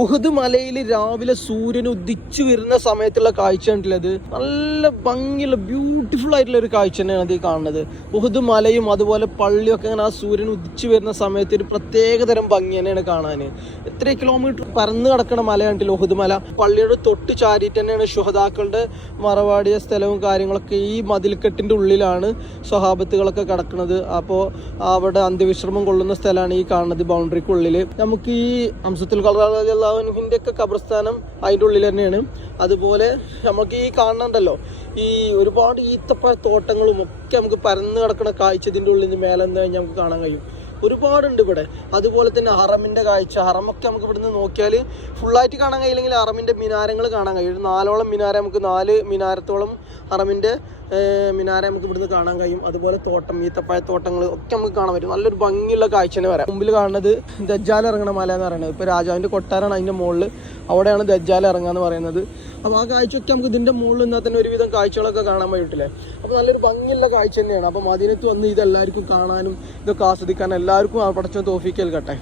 ഉഹദ് മലയിൽ രാവിലെ സൂര്യൻ ഉദിച്ചു വരുന്ന സമയത്തുള്ള കാഴ്ച കണ്ടില്ലത്. നല്ല ഭംഗിയുള്ള ബ്യൂട്ടിഫുൾ ആയിട്ടുള്ള ഒരു കാഴ്ച തന്നെയാണ് അത് കാണുന്നത്. ഉഹദ് മലയും അതുപോലെ പള്ളിയും ഒക്കെ ഇങ്ങനെ ആ സൂര്യൻ ഉദിച്ചു വരുന്ന സമയത്ത് ഒരു പ്രത്യേകതരം ഭംഗി തന്നെയാണ് കാണാൻ. എത്ര കിലോമീറ്റർ പരന്ന് കിടക്കണ മല കണ്ടില്ല ഉഹദ് മല. പള്ളിയുടെ തൊട്ട് ചാരിയിട്ട് തന്നെയാണ് ശുഹദാക്കളുടെ മറവാടിയ സ്ഥലവും കാര്യങ്ങളൊക്കെ. ഈ മതിൽക്കെട്ടിന്റെ ഉള്ളിലാണ് സ്വഹാബത്തുകളൊക്കെ കിടക്കുന്നത്. അപ്പോൾ അവിടെ അന്ത്യവിശ്രമം കൊള്ളുന്ന സ്ഥലമാണ് ഈ കാണുന്നത്, ബൗണ്ടറിക്കുള്ളിൽ. നമുക്ക് ഈ ഹംസത്തുൽ ഖൽറാന്റെ ഒക്കെ ഖബർസ്ഥാനം അതിൻ്റെ ഉള്ളിൽ തന്നെയാണ്. അതുപോലെ നമുക്ക് ഈ കാണുന്നുണ്ടല്ലോ ഈ ഒരുപാട് ഈത്തപ്പഴ തോട്ടങ്ങളും ഒക്കെ നമുക്ക് പരന്ന് കിടക്കുന്ന കാഴ്ച ഇതിൻ്റെ ഉള്ളിൽ നിന്ന് മേലെ നിന്ന് കഴിഞ്ഞാൽ നമുക്ക് കാണാൻ കഴിയും. ഒരുപാടുണ്ട് ഇവിടെ. അതുപോലെ തന്നെ ഹറമിൻ്റെ കാഴ്ച, ഹറമൊക്കെ നമുക്ക് ഇവിടുന്ന് നോക്കിയാൽ ഫുള്ളായിട്ട് കാണാൻ കഴിയില്ലെങ്കിൽ ഹറമിൻ്റെ മിനാരങ്ങൾ കാണാൻ കഴിയും. ഒരു 4 മിനാര, നമുക്ക് 4 മിനാരത്തോളം ഹറമിൻ്റെ മിനാര നമുക്ക് ഇവിടുന്ന് കാണാൻ കഴിയും. അതുപോലെ തോട്ടം, ഈത്തപ്പഴ തോട്ടങ്ങൾ ഒക്കെ നമുക്ക് കാണാൻ പറ്റും. നല്ലൊരു ഭംഗിയുള്ള കാഴ്ച തന്നെ വരാം. മുമ്പിൽ കാണുന്നത് ദജ്ജാൽ ഇറങ്ങണ മല എന്ന് പറയുന്നത്. ഇപ്പോൾ രാജാവിൻ്റെ കൊട്ടാരാണ് അതിൻ്റെ മുകളിൽ, അവിടെയാണ് ദജ്ജാൽ ഇറങ്ങുക എന്ന് പറയുന്നത്. അപ്പോൾ ആ കാഴ്ചയൊക്കെ നമുക്ക് ഇതിൻ്റെ മുകളിൽ നിന്നാൽ തന്നെ ഒരുവിധം കാഴ്ചകളൊക്കെ കാണാൻ പറ്റില്ലേ. അപ്പോൾ നല്ലൊരു ഭംഗിയുള്ള കാഴ്ച തന്നെയാണ്. അപ്പോൾ മദീനത്ത് വന്ന് ഇതെല്ലാവർക്കും കാണാനും ഇതൊക്കെ ആസ്വദിക്കാനും എല്ലാവർക്കും പടച്ചോൻ തൗഫീക്ക് നൽകട്ടെ.